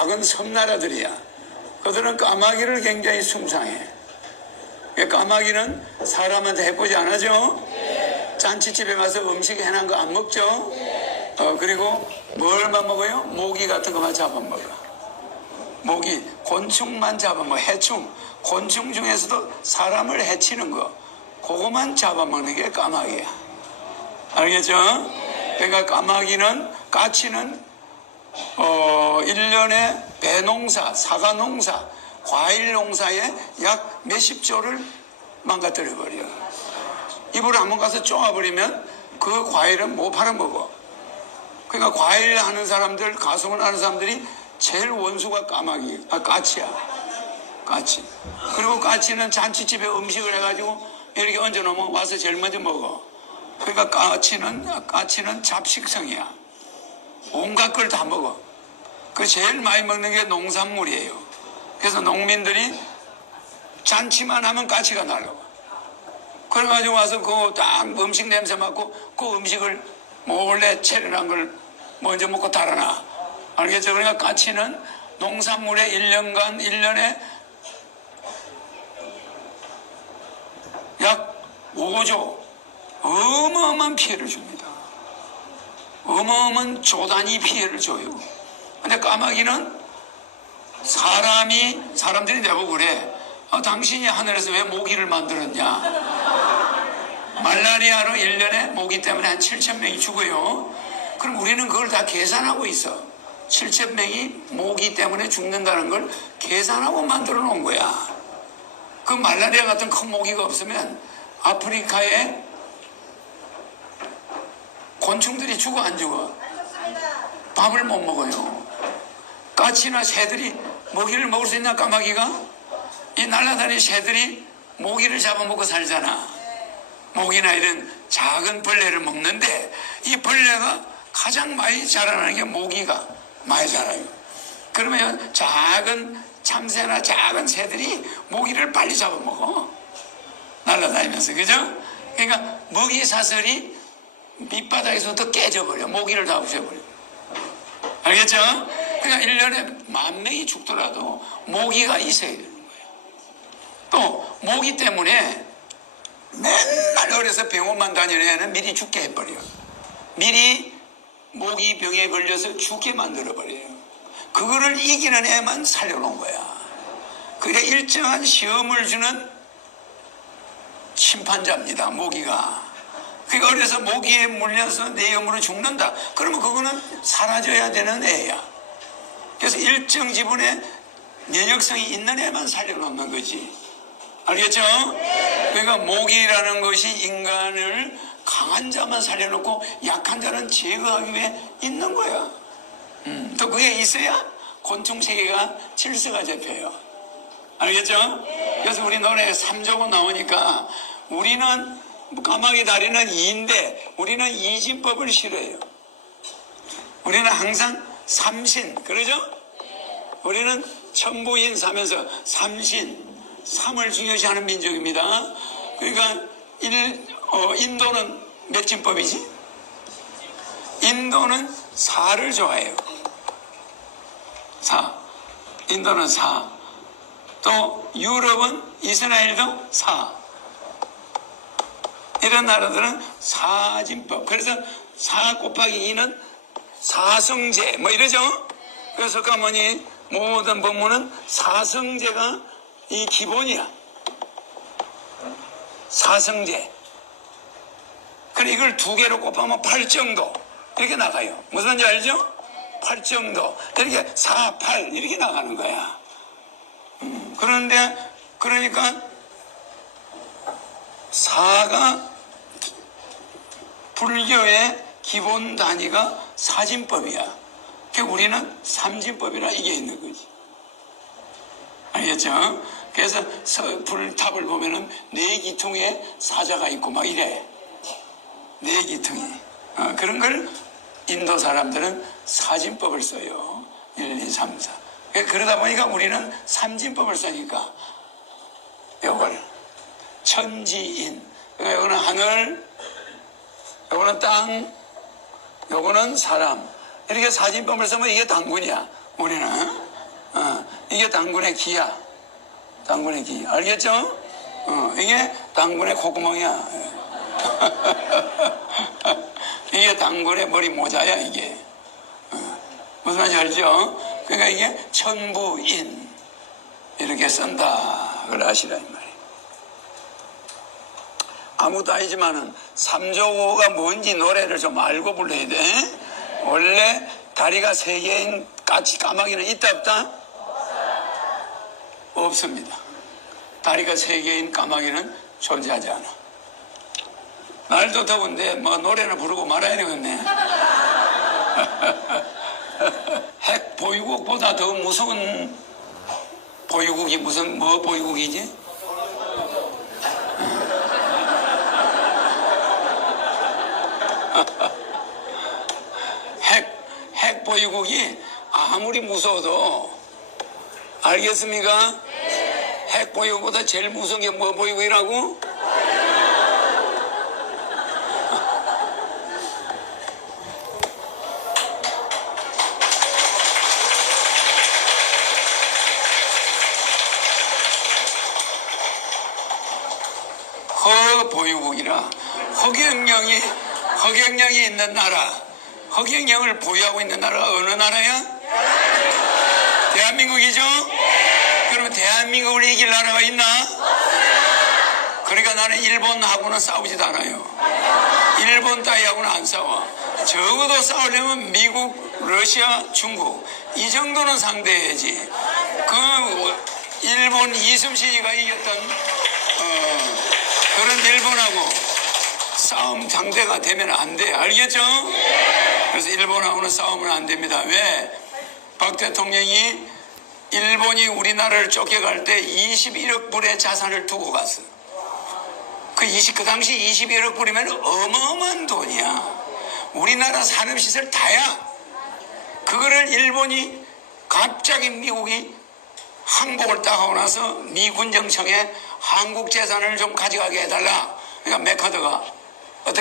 작은 섬나라들이야. 그들은 까마귀를 굉장히 숭상해. 그 까마귀는 사람한테 해보지 않아죠? 잔치집에 가서 음식 해놓은 거 안 먹죠? 어, 그리고 뭘만 먹어요? 모기 같은 거만 잡아먹어. 모기, 곤충만 잡아먹어. 해충, 곤충 중에서도 사람을 해치는 거. 그거만 잡아먹는 게 까마귀야. 알겠죠? 그러니까 까마귀는, 까치는, 어, 1년에 배농사, 사과농사, 과일 농사에 약 몇십 조를 망가뜨려 버려. 입을 한번 가서 쪼아버리면 그 과일은 못 팔아먹어. 그러니까 과일 하는 사람들, 가수을 하는 사람들이 제일 원수가 까마귀, 아, 까치야. 까치. 그리고 까치는 잔치집에 음식을 해가지고 이렇게 얹어놓으면 와서 제일 먼저 먹어. 그러니까 까치는, 까치는 잡식성이야. 온갖 걸 다 먹어. 그 제일 많이 먹는 게 농산물이에요. 그래서 농민들이 잔치만 하면 까치가 날라와. 그래가지고 와서 그딱 음식 냄새 맡고 그 음식을 몰래 채련한 걸 먼저 먹고 달아나. 알겠죠? 그러니까 까치는 농산물에 1년간, 1년에 약 5조 어마어마한 피해를 줍니다. 어마어마한 조단위 피해를 줘요. 근데 까마귀는 사람이, 사람들이 내보고 그래. 아, 당신이 하늘에서 왜 모기를 만들었냐? 말라리아로 1년에 모기 때문에 한 7천 명이 죽어요. 그럼 우리는 그걸 다 계산하고 있어. 7천 명이 모기 때문에 죽는다는 걸 계산하고 만들어 놓은 거야. 그 말라리아 같은 큰 모기가 없으면 아프리카에 곤충들이 죽어 안 죽어? 밥을 못 먹어요. 까치나 새들이 모기를 먹을 수 있나 까마귀가? 이 날라다니는 새들이 모기를 잡아먹고 살잖아. 모기나 이런 작은 벌레를 먹는데 이 벌레가 가장 많이 자라나는 게 모기가 많이 자라요. 그러면 작은 참새나 작은 새들이 모기를 빨리 잡아먹어. 날아다니면서 그죠? 그러니까 먹이 사슬이 밑바닥에서부터 깨져버려. 모기를 다 없애버려. 알겠죠? 그러니까 1년에 만 명이 죽더라도 모기가 있어야 되는 거예요. 또 모기 때문에 맨날 어려서 병원만 다니는 애는 미리 죽게 해버려. 미리 모기 병에 걸려서 죽게 만들어버려요. 그거를 이기는 애만 살려놓은 거야. 그게 일정한 시험을 주는 심판자입니다. 모기가. 그 어려서 모기에 물려서 내염으로 죽는다. 그러면 그거는 사라져야 되는 애야. 그래서 일정 지분의 면역성이 있는 애만 살려놓는 거지. 알겠죠? 그러니까 모기라는 것이 인간을 강한 자만 살려놓고 약한 자는 제거하기 위해 있는 거야. 음, 또 그게 있어야 곤충 세계가 질서가 잡혀요. 알겠죠? 그래서 우리 노래에 삼조고 나오니까 우리는 까마귀 다리는 이인데 우리는 이진법을 싫어해요. 우리는 항상 삼신, 그러죠? 우리는 천부인 사면서 삼신, 삼을 중요시하는 민족입니다. 그러니까 일, 어, 인도는 몇 진법이지? 인도는 사를 좋아해요. 사. 인도는 사. 또 유럽은 이스라엘도 사. 이런 나라들은 사진법. 그래서 사 곱하기 2는 사성제. 뭐 이러죠? 그래서 가만히 모든 법문은 사성제가 이 기본이야. 사성제. 그래 이걸 두 개로 곱하면 8 정도 이렇게 나가요. 무슨 말인지 알죠? 8 정도 이렇게 4, 8 이렇게 나가는 거야. 음, 그런데 그러니까 사가 불교의 기본 단위가 사진법이야. 그 우리는 삼진법이라 이게 있는 거지. 알겠죠? 그래서 서- 불탑을 보면은 네 기퉁에 사자가 있고 막 이래. 네 기퉁이. 어, 그런 걸 인도 사람들은 사진법을 써요. 1, 2, 3, 4. 그러다 보니까 우리는 삼진법을 쓰니까 요걸 천지인. 그러니까 요거는 하늘, 요거는 땅, 요거는 사람. 이렇게 사진법을 쓰면 이게 당군이야. 우리는. 어, 이게 당군의 기야. 당군의 기. 알겠죠? 어, 이게 당군의 콧구멍이야. 이게 당군의 머리 모자야, 이게. 어, 무슨 말인지 알죠? 그러니까 이게 천부인. 이렇게 쓴다. 그걸 아시라, 이 말이에요. 아무도 아니지만은 삼조가 뭔지 노래를 좀 알고 불러야 돼. 원래 다리가 세 개인 까치 까마귀는 있다 없다? 없습니다. 다리가 세 개인 까마귀는 존재하지 않아. 날도 더운데 뭐 노래를 부르고 말아야 되겠네. 핵 보유국보다 더 무서운 보유국이 무슨 뭐 보유국이지? 핵, 핵 보유국이 아무리 무서워도 알겠습니까? 핵 보유국보다 제일 무서운 게 뭐 보유국이라고? 허보유국이라 허경영이 허경영이 있는 나라 허경영을 보유하고 있는 나라가 어느 나라야? 대한민국이죠? 그러면 대한민국을 이길 나라가 있나? 그러니까 나는 일본하고는 싸우지도 않아요. 일본 따위하고는 안 싸워. 적어도 싸우려면 미국, 러시아, 중국 이 정도는 상대해야지. 그 일본 이순신이가 이겼던 어, 그런 일본하고 싸움 상대가 되면 안 돼. 알겠죠? 일본하고는 싸우면 안 됩니다. 왜? 박 대통령이 일본이 우리나라를 쫓겨갈 때 21억 불의 자산을 두고 갔어. 그, 20, 그 당시 21억 불이면 어마어마한 돈이야. 우리나라 산업시설 다야. 그거를 일본이 갑자기 미국이 항복을 딱 하고 나서 미 군정청에 한국 재산을 좀 가져가게 해달라. 그러니까 메카드가